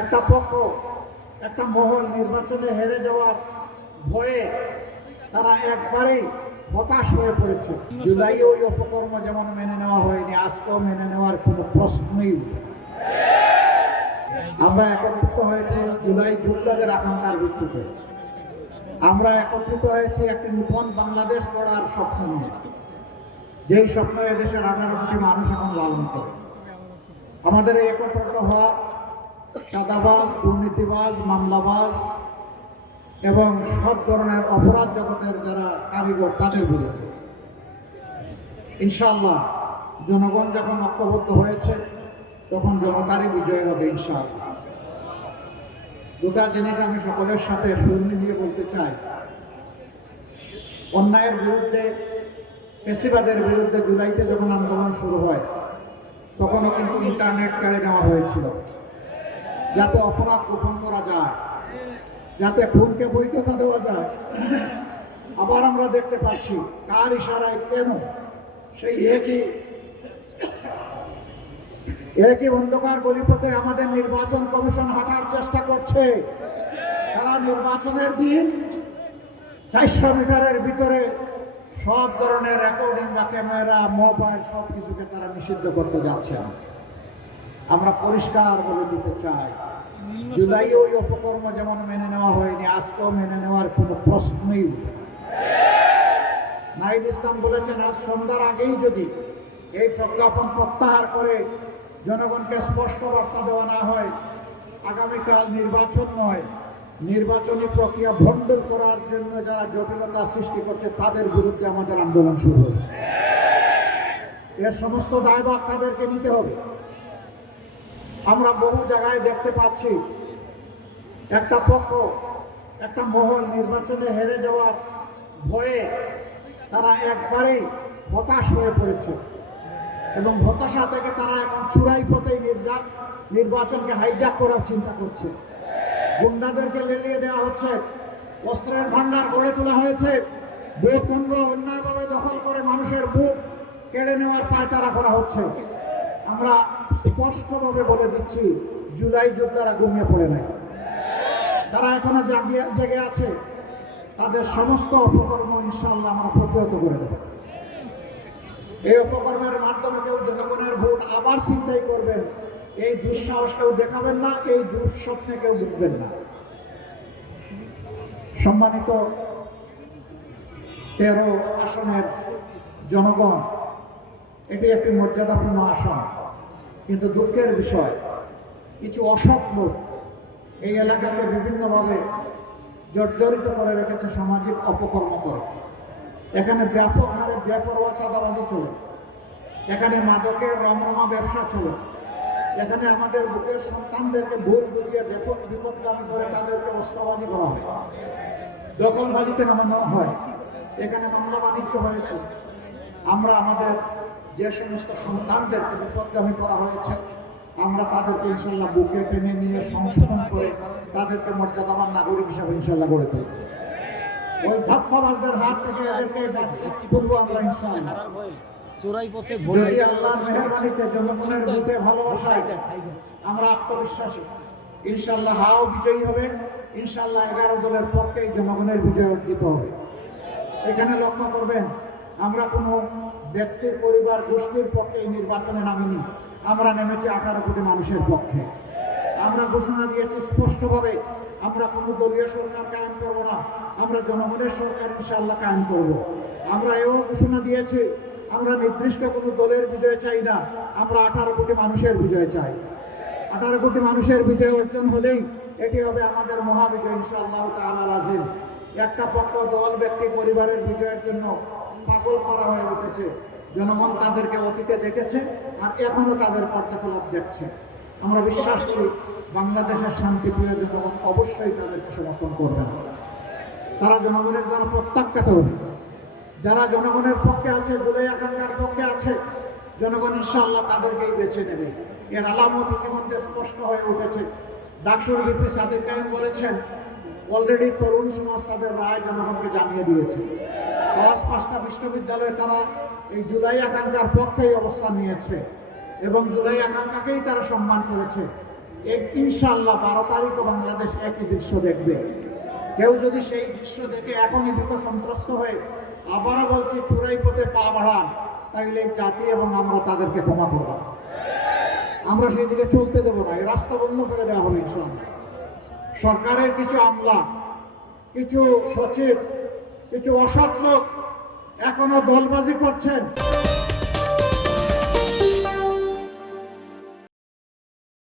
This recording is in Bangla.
একটা পক্ষ একটা মহল নির্বাচনে হেরে যাওয়ার ভয়ে তারা একবারেই হতাশ হয়ে পড়েছে। জুলাই ওই অপকর্ম যেমন মেনে নেওয়া হয়নি, আজকেও মেনে নেওয়ার কোনো প্রশ্নই। আমরা একত্রিত হয়েছি জুলাই যোদ্ধাদের আকাঙ্ক্ষার ভিত্তিতে। আমরা একত্রিত হয়েছি একটি নূতন বাংলাদেশ গড়ার স্বপ্ন নিয়ে, যেই স্বপ্ন এদেশের 18 কোটি মানুষ এখন লালন করে। আমাদের এই একত্রিত হওয়া চাঁদাবাজ, দুর্নীতিবাজ, মামলাবাজ এবং সব ধরনের অপরাধ জগতের যারা কারিগর তাদের বিরুদ্ধে। ইনশাআল্লাহ জনগণ যখন ঐক্যবদ্ধ হয়েছে তখন জনতারই বিজয় হবে ইনশাআল্লাহ। দুটা জিনিস আমি সকলের সাথে সুর মিলিয়ে বলতে চাই। অন্যায়ের বিরুদ্ধে, পেশিবাদের বিরুদ্ধে জুলাইতে যখন আন্দোলন শুরু হয় তখনও কিন্তু ইন্টারনেট কেড়ে নেওয়া হয়েছিল, যাতে অপরাধ গোপন করা যায়, যাতে খুনকে বৈধতা দেওয়া যায়। আবার আমরা দেখতে পাচ্ছি কার ইশারায় কেন সেই একই অন্ধকার গলিপথে আমাদের নির্বাচন কমিশন হাঁটার চেষ্টা করছে। তারা নির্বাচনের দিন 400 মিটারের ভিতরে সব ধরনের রেকর্ডিং বা ক্যামেরা, মোবাইল সব কিছুকে তারা নিষিদ্ধ করতে যাচ্ছে। আমরা পরিষ্কার বলে দিতে চাই, জুলাই ওই অপকর্ম যেমন মেনে নেওয়া হয়নি, আজকেও মেনে নেওয়ার কোনো প্রশ্নই। নাহিদ ইসলাম বলেছেন, আজ সন্ধ্যার আগেই যদি এই প্রজ্ঞাপন প্রত্যাহার করে জনগণকে স্পষ্ট বার্তা দেওয়া না হয়, আগামীকাল নির্বাচন নয়, নির্বাচনী প্রক্রিয়া ভণ্ডুল করার জন্য যারা জটিলতা সৃষ্টি করছে তাদের বিরুদ্ধে আমাদের আন্দোলন শুরু হবে। এর সমস্ত দায়ভার তাদেরকে নিতে হবে। আমরা বহু জায়গায় দেখতে পাচ্ছি একটা পক্ষ একটা মহল নির্বাচনে হেরে যাওয়ার ভয়ে তারা একবারেই হতাশ হয়ে পড়েছে এবং হতাশা থেকে তারা এখন চূড়াই পথে নির্বাচনকে হাইজ্যাক করার চিন্তা করছে। গুন্ডাদেরকে লেলিয়ে দেওয়া হচ্ছে, অস্ত্রের ভান্ডার গড়ে তোলা হয়েছে, ভোট কেন্দ্র অন্যায়ভাবে দখল করে মানুষের ভোট কেড়ে নেওয়ার পায়তারা করা হচ্ছে। আমরা স্পষ্টভাবে বলে দিচ্ছি, জুলাই যোদ্ধারা ঘুমিয়ে পড়ে নাই, তারা এখনো জেগে আছে। তাদের সমস্ত অপকর্ম ইনশাআল্লাহ আমরা প্রতিহত করে দেব। এই অপকর্মের মাধ্যমে কেউ জনগণের ভোট আবার ছিনতাই করবেন, এই দুঃসাহস কেউ দেখাবেন না, এই দুঃস্বপ্নে কেউ বুঝবেন না। সম্মানিত 13 আসনের জনগণ, এটি একটি মর্যাদাপূর্ণ আসন, কিন্তু দুঃখের বিষয় কিছু অসৎ লোক এই এলাকাকে বিভিন্নভাবে জর্জরিত করে রেখেছে, সামাজিক অপকর্ম করে। এখানে ব্যাপক হারে বেপরোয়া চাঁদাবাজি চলে, এখানে মাদকের রমরমা ব্যবসা চলে, এখানে আমাদের বুকের সন্তানদেরকে ভুল বুঝিয়ে ব্যাপক বিপদগামী করে তাদেরকে অস্ত্রবাজি করা হয়, দখলবাজিতে নামানো হয়, এখানে মামলা বাণিজ্য হয়েছে। আমরা আমাদের যে সমস্ত সন্তানদেরকে বিপদগামী করা হয়েছে, আমরা তাদেরকে ইনশাল্লাহ বুকে টেনে নিয়ে সংশোধন করে তাদেরকে মর্যাদাবান নাগরিক হিসাবে ইনশাল্লাহ গড়ে তুলব। ওই ধাপ্পাবাজদের হাত থেকে এদেরকে তুলবো আমরা ইনশাল্লাহ। চোরাই পথে আল্লাহর মেহেরবানিতে জনগণের বুকে ভালোবাসায় আমরা আত্মবিশ্বাসী, ইনশাল্লাহ হাও বিজয়ী হবে। ইনশাল্লাহ 11 দলের পক্ষে জনগণের বিজয় অর্জিত হবে। এখানে লক্ষ্য করবেন, আমরা কোনো ব্যক্তির, পরিবার, গোষ্ঠীর পক্ষে এই নির্বাচনে নামিনি, আমরা নেমেছি 18 কোটি মানুষের পক্ষে। আমরা ঘোষণা দিয়েছি স্পষ্টভাবে, আমরা কোনো দলীয় সরকার কায়েম করব না, আমরা জনগণের সরকার ইনশাআল্লাহ কায়েম করব। আমরা এও ঘোষণা দিয়েছি, আমরা নির্দিষ্ট কোনো দলের বিজয় চাই না, আমরা 18 কোটি মানুষের বিজয় চাই। 18 কোটি মানুষের বিজয় অর্জন হলেই এটি হবে আমাদের মহাবিজয় ইনশাআল্লাহ তাআলা আজিম। একটা পক্ষ, দল, ব্যক্তি, পরিবারের বিজয়ের জন্য পাগল করা হয়ে উঠেছে। জনগণ তাদেরকে অতীতে দেখেছে আর এখনো তাদের কার্যকলাপ দেখছে। আমরা বিশ্বাস করি বাংলাদেশের শান্তিপ্রিয় জনগণ অবশ্যই তাদেরকে সমর্থন করবে না। তারা জনগণের দ্বারা প্রত্যাখ্যাত হবে। যারা জনগণের পক্ষে আছে, জুলাই আকাঙ্ক্ষার পক্ষে আছে, জনগণ ইনশাআল্লাহ তাদেরকেই বেছে নেবে। এর আলামত ইতিমধ্যে স্পষ্ট হয়ে উঠেছে। ডাকসুর ভিত্তি সাদিক কায়েম বলেছেন, অলরেডি তরুণ সমাজ তাদের রায় জনগণকে জানিয়ে দিয়েছে। 5টা বিশ্ববিদ্যালয়ে তারা এই জুলাই আকাঙ্ক্ষার পক্ষেই অবস্থান নিয়েছে এবং জুলাই আকাঙ্ক্ষাকেই তারা সম্মান করেছে। ইনশাআল্লাহ 12 তারিখও বাংলাদেশ একই দৃশ্য দেখবে। কেউ যদি সেই দৃশ্য দেখে এখনই ভীত সন্ত্রস্ত হয়ে আবারও বলছি চূড়াই পথে পা বাড়ান, তাইলে এই জাতি এবং আমরা তাদেরকে ক্ষমা করব না। আমরা সেই দিকে চলতে দেব না, এই রাস্তা বন্ধ করে দেওয়া হবে ইনশাআল্লাহ। সরকারের কিছু আমলা, কিছু সচিব, কিছু অসৎ লোক এখনো দলবাজি করছেন।